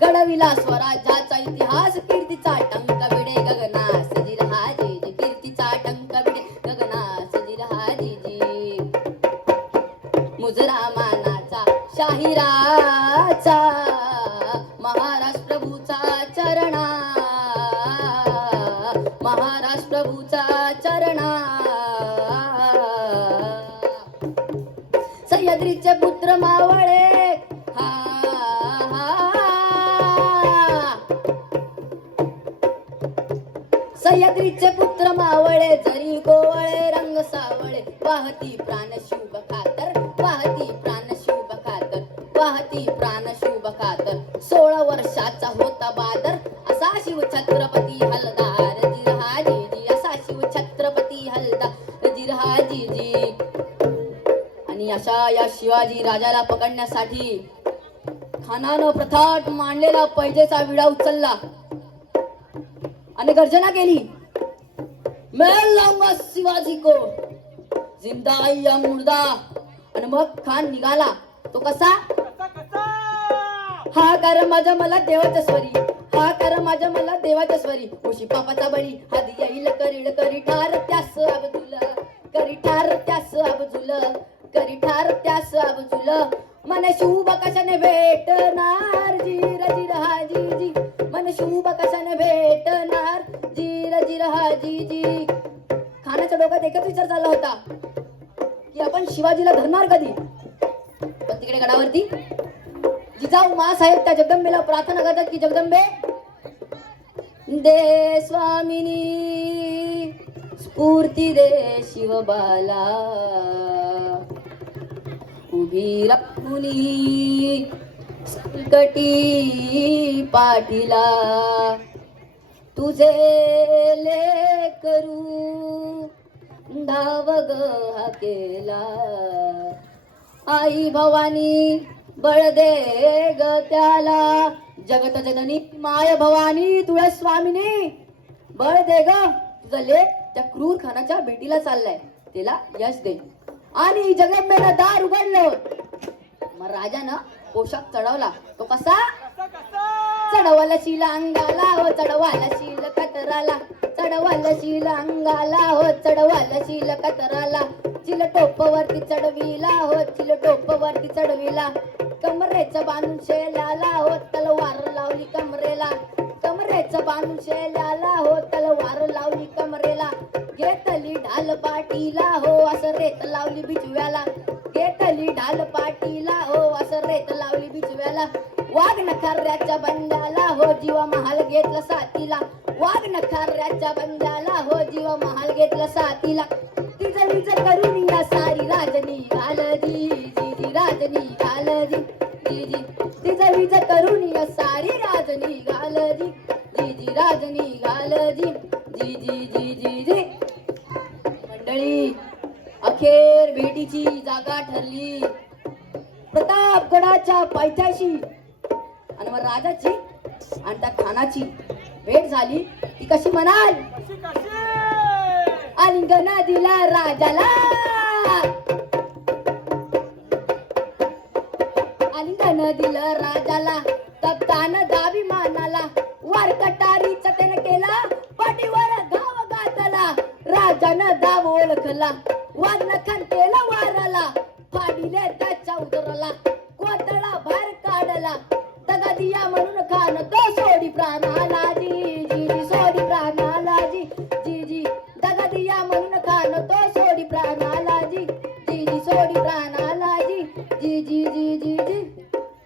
घडविला स्वराज्याचा इतिहास कीर्तीचा टंक भिडे गगनास जिरहाजी कीर्तीचा टंक भिडे गगनास जिरहाजी मुजरा मानाचा शाहिराचा महाराज प्रभूचा चरणा महाराज प्रभूचा चरणा सह्याद्रीचे पुत्र मावळे सह्याद्रीचे पुत्र मावळे जरी गोवळे रंग सावळे वाहती प्राण शुभ खातर वाहती प्राण शुभ खातर वाहती प्राण शुभ खातर 16 वर्षाचा होता बादर असा शिव छत्रपती हलदार जिरहाजी असा शिव छत्रपती हलदार जिरहाजी आणि अशा या शिवाजी राजाला पकडण्यासाठी खानानं प्रथाट मांडलेला पैजेचा विडा उचलला आणि गर्जना केली मैं लाऊंगा शिवाजी को जिंदा या मुर्दा आणि मग खान निघाला तो कसा हा कर माझ्या मला देवाच्या स्वरी हा कर माझ्या मला देवाच्या स्वरी उशी पापाचा बळी हादी येईल करीड करी ठार त्यास अब्दुल करी ठार त्यास अब्दुल करी ठार त्यास अब्दुल मन शुभ कशाने भेटणार जीर जीर हाजी जी मन शुभ कशाने भेटणार जीर जीर हाजी जी खानाच्या डोक्यात एकच विचार चालला होता की आपण शिवाजीला धरणार कधी पण तिकडे गडावरती जिजाऊ मासाहेब त्या जगदंबेला प्रार्थना करतात की जगदंबे दे स्वामिनी स्फूर्ती दे शिवबाला उभी राहुनी संकटी पाठीला तुझे लेकरू धाव ग हाकेला आई भवानी बळ दे ग त्याला जगत जननी माय भवानी तुळस स्वामिनी बळ दे ग तुझा लेक त्या क्रूर खानाच्या भेटीला चाललाय त्याला यश दे आणि जगदंबेनं दार उघडलं मग राजानं पोशाख चढवला तो कसा चढवाला शील अंगाला हो चढवाला शील कतराला चढवाला शील अंगाला हो चढवाला शील कतराला चिल टोपवरती चढविला हो चिल टोपवरती चढविला कमरेचं बांधून शेल्याला हो तलवार लावली कमरेला कमरेचं बांधून शेल्याला हो तलवार लावली कमरेला घेतली ढाल पाटीला हो असं रेत लावली बिचव्याला घेतली ढाल पाटीला हो असं रेत लावली बिचव्याला वाघ नखाऱ्याच्या बंड्याला हो जीवा महाल घेतला साथीला वाघ नखाऱ्याच्या बंड्याला हो जीवा महाल घेतला साथीला तिचं विज करून या सारी राजनी घालजी जी जी राजनी घालजी जी जी तिचं विज करून या सारी राजनी घालजी जी जी राजनी घालजी जी जी जी जी जी मंडळी अखेर भेटीची जागा ठरली प्रतापगडाच्या पायथ्याशी आणि मग राजाची आणि त्या खानाची भेट झाली ती कशी म्हणाल आलिंगन दिला राजाला आलिंगन दिलं राजाला तप्तान दावी मानाला वार कटारीचा त्यानं केला पाठीवर गाव गाजला राजानं दाव ओळखला वाघन खान केला वाराला फाडीले त्याच्या उदराला कोतळा बाहेर काढला दगा दिया म्हणून खान तो सोडी प्राणाला जी जी जी सोडी प्राणाला जी जी जी दगा दिया म्हणून खान तो सोडी प्राणाला जी जी जी सोडी प्राणाला जी जी जी जी जी जी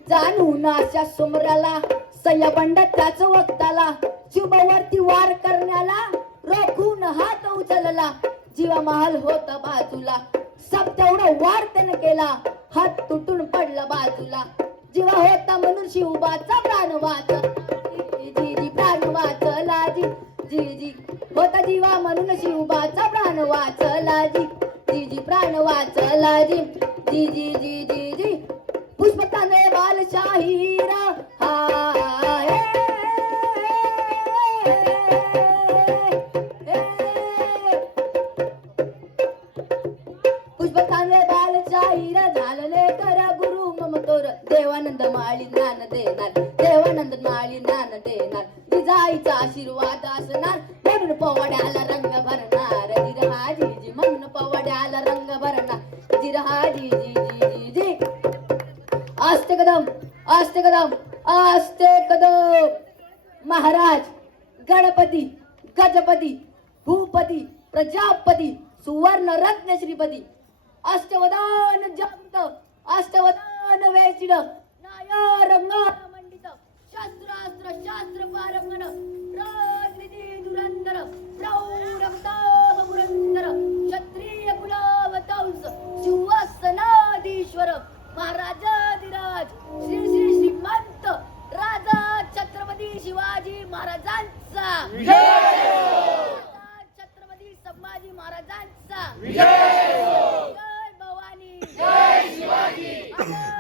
जाणून अशा सुमराला सय्यबंड त्याच वक्ताला शिववरती वार करण्याला रोखून हात उचलला जीवा महाल होता बाजूला सब तेवढा वार त्याने केला हात तुटून पडला बाजूला जीवा होता म्हणून शिवबाचा प्राण वाचला जी जी प्राण वाचला जी जी जी होता जीवा म्हणून शिवबाचा प्राण वाचला जी जी जी प्राण वाचला जी जी जी जी जी जी पुष्पकाने बालशाहीर हा पुष्पकाने बालशाहीर झालले कर गुरु ममतोर देवानंद माळी ज्ञान देणार, देवानंद माळी ज्ञान देणार, जिजाईचा आशीर्वाद असणार म्हणून पवाड्याला रंग भरणार, जिरहाजी म्हणून पवाड्याला रंग भरणार, जिरहाजी जी जी जी जी. आस्ते कदम, आस्ते कदम, आस्ते कदम. महाराज गणपती, गजपती, भूपती, प्रजापती, सुवर्ण रत्न श्रीपती, अष्टवदान जागृत, अष्टवदान वेचिड, नायर मंडित, शास्त्रास्त्र शास्त्र पारंगण, राजनीती धुरंधर, प्रौढ पुरंदर, क्षत्रिय कुलावतंस, सिंहासनाधीश्वर, महाराजाधिराज, श्री श्री श्रीमंत राजा छत्रपती शिवाजी महाराजांचा छत्रपती संभाजी महाराजांचा जय भवानी, जय शिवाजी.